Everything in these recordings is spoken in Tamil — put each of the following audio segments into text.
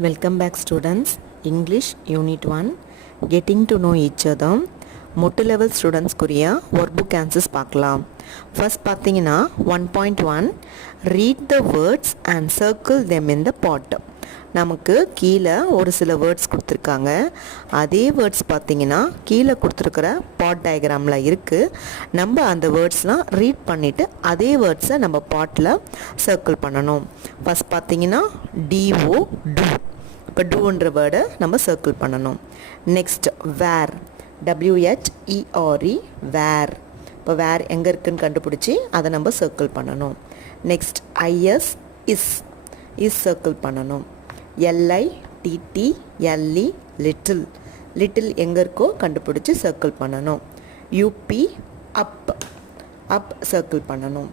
Welcome back students. English Unit 1 Getting to know each other. மொட்டு லெவல் ஸ்டூடெண்ட்ஸ் குறிய ஒர்க் புக் ஆன்சர்ஸ் பார்க்கலாம். ஃபர்ஸ்ட் பார்த்தீங்கன்னா 1.1 read the words and circle them in the pot. நமக்கு கீழே ஒரு சில வேர்ட்ஸ் கொடுத்துருக்காங்க. அதே வேர்ட்ஸ் பார்த்தீங்கன்னா கீழே கொடுத்துருக்கிற பாட் டயக்ராமில் இருக்குது. நம்ம அந்த வேர்ட்ஸ்லாம் ரீட் பண்ணிவிட்டு அதே வேர்ட்ஸை நம்ம பாட்டில் சர்க்கிள் பண்ணணும். ஃபஸ்ட் பார்த்தீங்கன்னா டிஓ டூ. இப்போ டூன்ற வேர்டை நம்ம சர்க்கிள் பண்ணணும். Next where, WHERE where. இப்போ வேர் எங்கே இருக்குதுன்னு கண்டுபிடிச்சி அதை நம்ம சர்க்கிள் பண்ணணும். நெக்ஸ்ட் IS இஸ் சர்க்கிள் பண்ணணும். LITTLE லிட்டில், லிட்டில் எங்கே இருக்கோ கண்டுபிடிச்சி சர்க்கிள் பண்ணணும். UP அப் சர்க்கிள் பண்ணணும்.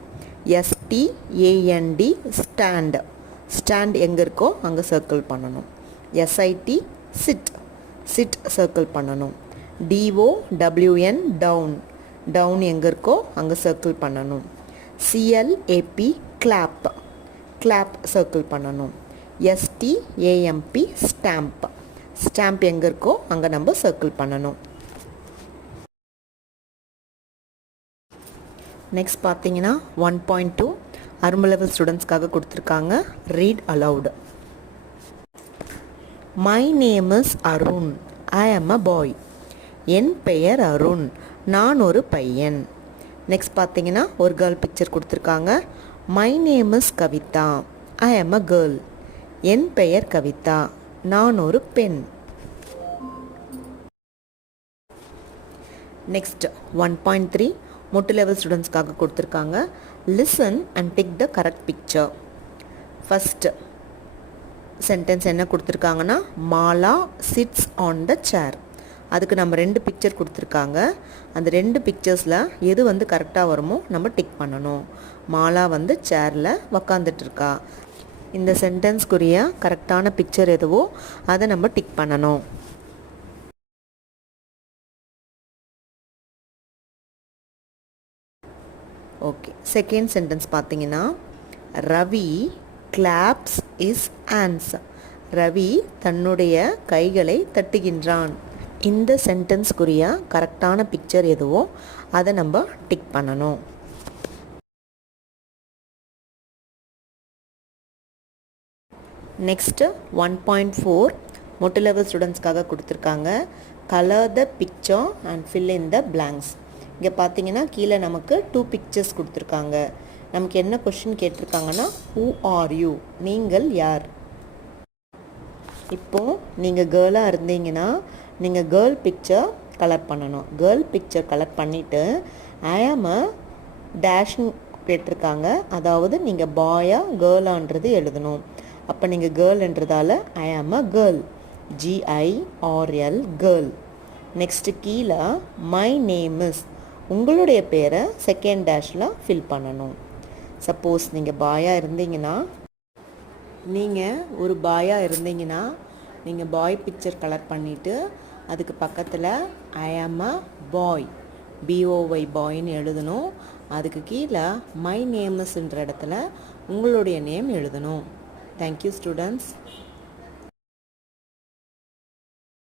STAND ஸ்டாண்ட், ஸ்டாண்ட் எங்கே இருக்கோ அங்கே சர்க்கிள் பண்ணணும். SIT சிட் சர்க்கிள் பண்ணணும். DOWN டவுன், டவுன் எங்கே இருக்கோ அங்கே சர்க்கிள் பண்ணணும். CLAP கிளாப் சர்க்கிள் பண்ணணும். STAMP ஸ்டாம்ப், ஸ்டாம்ப் எங்கே இருக்கோ அங்கே நம்ம சர்க்கிள் பண்ணணும். நெக்ஸ்ட் பார்த்தீங்கன்னா 1.2 அரும்பு லெவல் ஸ்டூடெண்ட்ஸ்க்காக கொடுத்துருக்காங்க. Read aloud. My name is Arun, I am a பாய். என் பெயர் அருண், நான் ஒரு பையன். நெக்ஸ்ட் பார்த்தீங்கன்னா ஒரு கேர்ள் பிக்சர் கொடுத்துருக்காங்க. My name is Kavitha, I am a girl. என் பெயர் கவிதா, நான் ஒரு பெண். நெக்ஸ்ட் 1.3 மொட்டு லெவல் ஸ்டூடெண்ட்ஸ்க்காக கொடுத்துருக்காங்க. Listen and tick the correct picture. First sentence என்ன கொடுத்துருக்காங்கன்னா Mala sits on the chair. அதுக்கு நம்ம 2 பிக்சர் கொடுத்துருக்காங்க. அந்த 2 பிக்சர்ஸில் எது வந்து கரெக்டாக வருமோ நம்ம டிக் பண்ணணும். மாலா வந்து சேரில் உக்காந்துட்ருக்கா. இந்த சென்டென்ஸ்க்குரிய கரெக்டான பிக்சர் எதுவோ அதை நம்ம டிக் பண்ணணும். ஓகே, செகண்ட் சென்டென்ஸ் பார்த்தீங்கன்னா Ravi claps is hands. Ravi தன்னுடைய கைகளை தட்டுகின்றான். இந்த சென்டென்ஸ்க்குரிய கரெக்டான பிக்சர் எதுவோ அதை நம்ம டிக் பண்ணணும். நெக்ஸ்ட்டு 1.4 மொட்டு லெவல் ஸ்டூடெண்ட்ஸ்க்காக கொடுத்துருக்காங்க. Colour the picture and fill in the blanks. இங்கே பார்த்தீங்கன்னா கீழே நமக்கு 2 பிக்சர்ஸ் கொடுத்துருக்காங்க. நமக்கு என்ன கொஷின் கேட்டிருக்காங்கன்னா ஹூ ஆர் யூ, நீங்கள் யார். இப்போது நீங்கள் கேர்ளாக இருந்தீங்கன்னா நீங்கள் கேர்ள் பிக்சர் கலர் பண்ணணும். கேர்ள் பிக்சர் கலர் பண்ணிவிட்டு ஐ ஆம் அ டேஷ்னு கேட்டிருக்காங்க. அதாவது நீங்கள் பாயா கேர்ளான்றது எழுதணும். அப்போ நீங்கள் கேர்ள்ன்றதால ஐ am a girl, GIRL girl. Next கீழே மை நேம் இஸ், உங்களுடைய பேரை செகண்ட் டேஷில் ஃபில் பண்ணணும். சப்போஸ் நீங்கள் பாயாக இருந்தீங்கன்னா நீங்கள் பாய் பிக்சர் கலர் பண்ணிவிட்டு அதுக்கு பக்கத்தில் ஐ ஆம் அ பாய், BOY பாய்ன்னு எழுதணும். அதுக்கு கீழே மை நேம்ஸ்ன்ற இடத்துல உங்களுடைய நேம் எழுதணும். Thank you students.